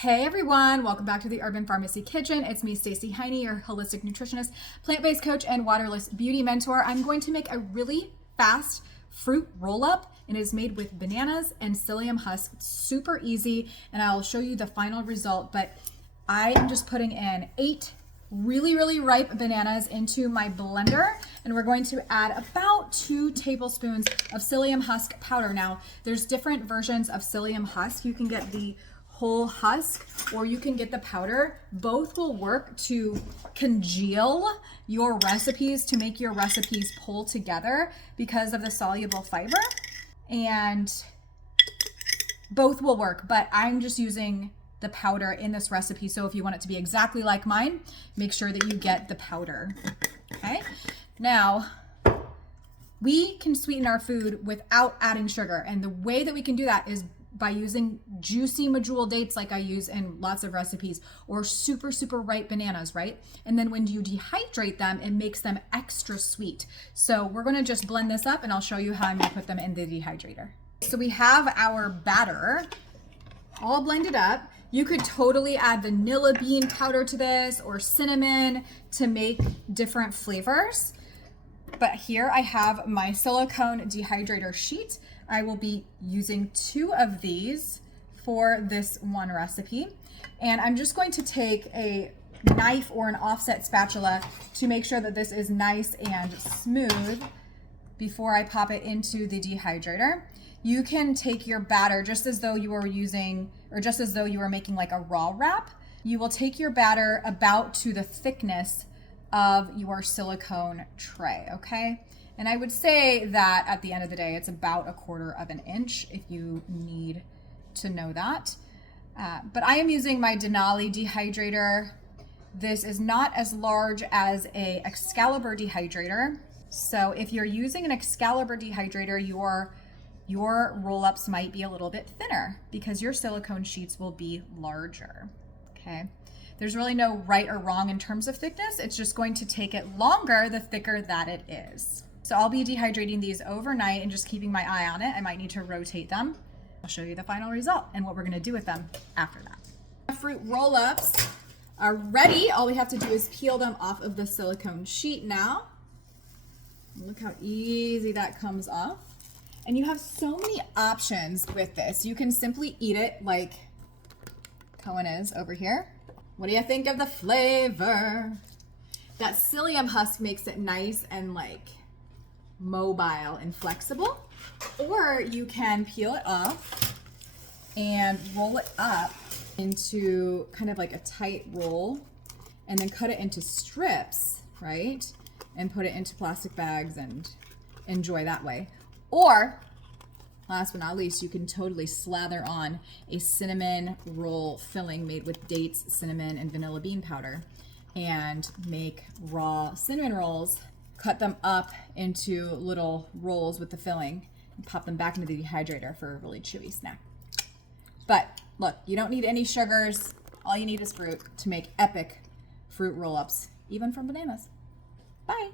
Hey everyone, welcome back to the Urban Pharmacy Kitchen. It's me, Stacey Heine, your holistic nutritionist, plant-based coach, and waterless beauty mentor. I'm going to make a really fast fruit roll-up, and it is made with bananas and psyllium husk. It's super easy, and I'll show you the final result, but I am just putting in 8 really ripe bananas into my blender, and we're going to add about 2 tablespoons of psyllium husk powder. Now, there's different versions of psyllium husk. You can get the whole husk or you can get the powder. Both will work to congeal your recipes, to make your recipes pull together because of the soluble fiber, and both will work, but I'm just using the powder in this recipe. So if you want it to be exactly like mine, make sure that you get the powder. Okay, now we can sweeten our food without adding sugar, and the way that we can do that is by using juicy medjool dates like I use in lots of recipes, or super ripe bananas, right? And then when you dehydrate them, it makes them extra sweet. So we're gonna just blend this up and I'll show you how I'm gonna put them in the dehydrator. So we have our batter all blended up. You could totally add vanilla bean powder to this or cinnamon to make different flavors. But here I have my silicone dehydrator sheet. I will be using 2 of these for this one recipe. And I'm just going to take a knife or an offset spatula to make sure that this is nice and smooth before I pop it into the dehydrator. You can take your batter just as though you were using, or just as though you were making like a raw wrap. You will take your batter about to the thickness of your silicone tray, okay? And I would say that at the end of the day, it's about 1/4 of an inch if you need to know that. But I am using my Denali dehydrator. This is not as large as a Excalibur dehydrator. So if you're using an Excalibur dehydrator, your roll-ups might be a little bit thinner because your silicone sheets will be larger, okay? There's really no right or wrong in terms of thickness. It's just going to take it longer the thicker that it is. So I'll be dehydrating these overnight and just keeping my eye on it. I might need to rotate them. I'll show you the final result and what we're gonna do with them after that. The fruit roll-ups are ready. All we have to do is peel them off of the silicone sheet now. Look how easy that comes off. And you have so many options with this. You can simply eat it like Cohen is over here. What do you think of the flavor? That psyllium husk makes it nice and like mobile and flexible. Or you can peel it off and roll it up into kind of like a tight roll and then cut it into strips, right? And put it into plastic bags and enjoy that way. Or, last but not least, you can totally slather on a cinnamon roll filling made with dates, cinnamon, and vanilla bean powder and make raw cinnamon rolls, cut them up into little rolls with the filling, and pop them back into the dehydrator for a really chewy snack. But look, you don't need any sugars. All you need is fruit to make epic fruit roll-ups, even from bananas. Bye.